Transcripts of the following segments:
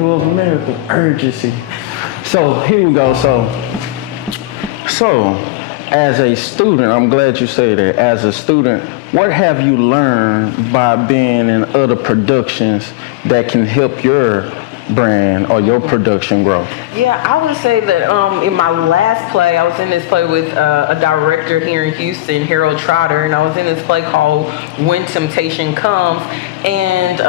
people of America, urgency. So here we go. So as a student, I'm glad you say that. As a student, what have you learned by being in other productions that can help your brand or your production grow? Yeah, I would say that in my last play, I was in this play with a director here in Houston, Harold Trotter, and I was in this play called When Temptation Comes, and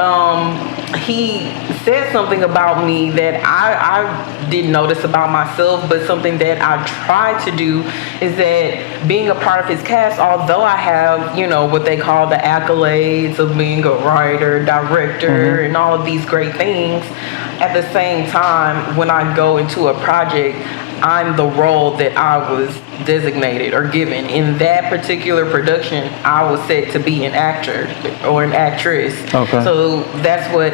he said something about me that I didn't notice about myself, but something that I tried to do is that being a part of his cast, although I have, what they call the accolades of being a writer, director, and all of these great things, at the same time, when I go into a project, I'm the role that I was designated or given. In that particular production, I was set to be an actor or an actress. Okay. So that's what,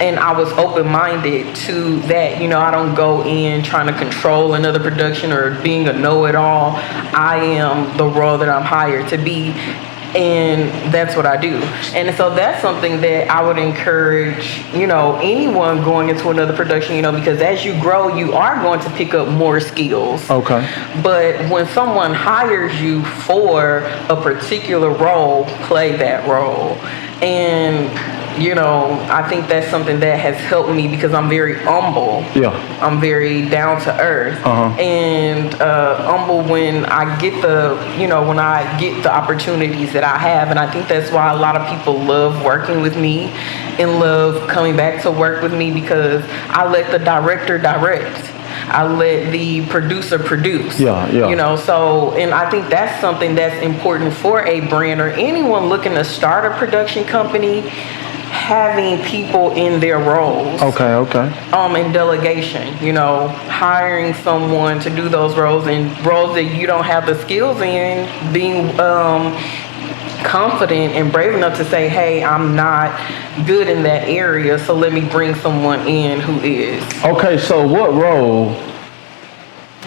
and I was open-minded to that. I don't go in trying to control another production or being a know-it-all. I am the role that I'm hired to be. And that's what I do. And so that's something that I would encourage, anyone going into another production, because as you grow, you are going to pick up more skills. Okay. But when someone hires you for a particular role, play that role. And I think that's something that has helped me because I'm very humble. Yeah. I'm very down to earth. And humble when I get the opportunities that I have. And I think that's why a lot of people love working with me and love coming back to work with me, because I let the director direct. I let the producer produce. Yeah. So, and I think that's something that's important for a brand or anyone looking to start a production company, having people in their roles. Okay. And delegation, hiring someone to do those roles and roles that you don't have the skills in, being confident and brave enough to say, hey, I'm not good in that area, so let me bring someone in who is. Okay, so what role?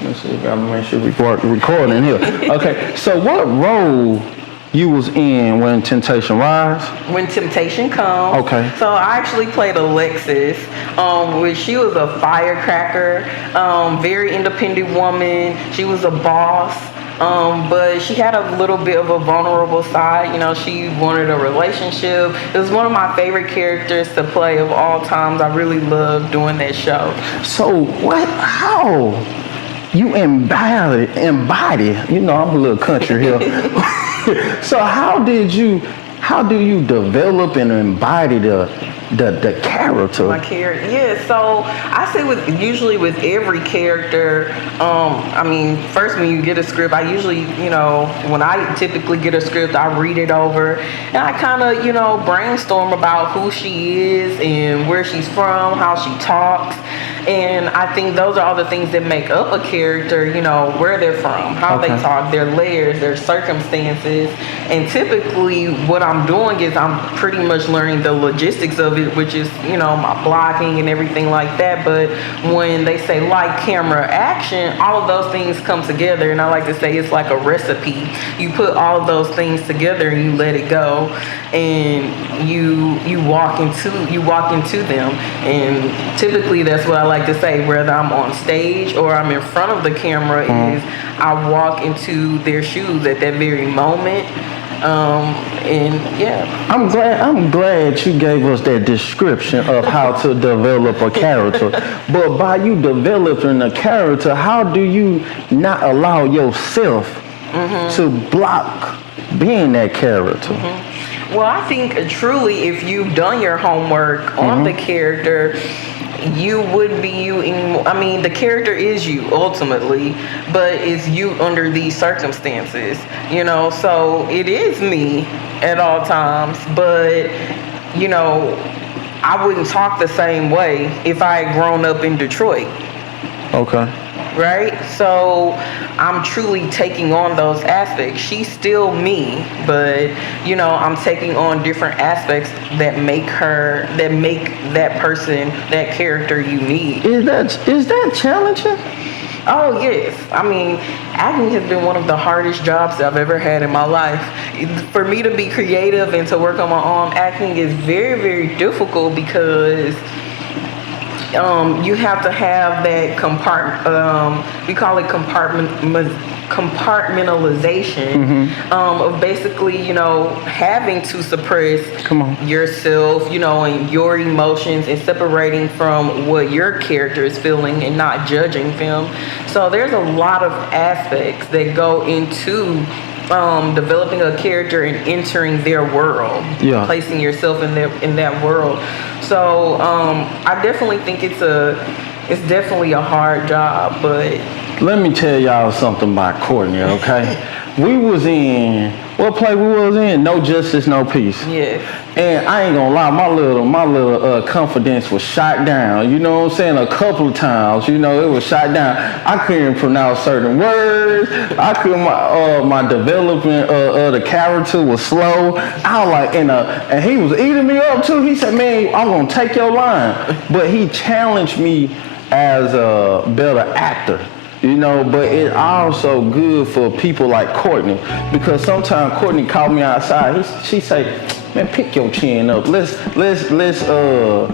Let's see, gotta make sure we're recording here. Okay, so what role you was in when Temptation Rise? When Temptation Comes. Okay. So I actually played Alexis, which she was a firecracker, very independent woman. She was a boss. But she had a little bit of a vulnerable side. She wanted a relationship. It was one of my favorite characters to play of all times. I really loved doing that show. So how you embody, I'm a little country here. So how do you develop and embody the character? My character, yeah. So I say usually with every character, first when you get a script, I usually, when I typically get a script, I read it over and I kind of, brainstorm about who she is and where she's from, how she talks. And I think those are all the things that make up a character, where they're from, how they talk, their layers, their circumstances. And typically what I'm doing is I'm pretty much learning the logistics of it, which is, my blocking and everything like that. But when they say light, camera, action, all of those things come together. And I like to say it's like a recipe. You put all of those things together and you let it go. And you walk into them. And typically that's what I like to say, whether I'm on stage or I'm in front of the camera, is I walk into their shoes at that very moment. And yeah. I'm glad you gave us that description of how to develop a character. But by you developing a character, how do you not allow yourself to block being that character? Well, I think truly if you've done your homework on the character, you would be you. The character is you ultimately, but it's you under these circumstances, so it is me at all times, but, I wouldn't talk the same way if I had grown up in Detroit. Okay. Right? So I'm truly taking on those aspects. She's still me, but I'm taking on different aspects that make that person, that character unique. Is that challenging? Oh yes. Acting has been one of the hardest jobs I've ever had in my life. For me to be creative and to work on my own, acting is very, very difficult because you have to have that we call it compartmentalization of basically, having to suppress yourself, and your emotions and separating from what your character is feeling and not judging them. So there's a lot of aspects that go into developing a character and entering their world, placing yourself in that world. So I definitely think it's definitely a hard job, but let me tell y'all something about Courtney, okay? We was in, what play we was in? No Justice, No Peace. Yeah. And I ain't gonna lie, my little confidence was shot down. You know what I'm saying? A couple of times, it was shot down. I couldn't pronounce certain words. I couldn't. My development of the character was slow. I was like, and he was eating me up too. He said, "Man, I'm gonna take your line," but he challenged me as a better actor. But it's also good for people like Courtney, because sometimes Courtney called me outside. She say, "Man, pick your chin up. Let's go."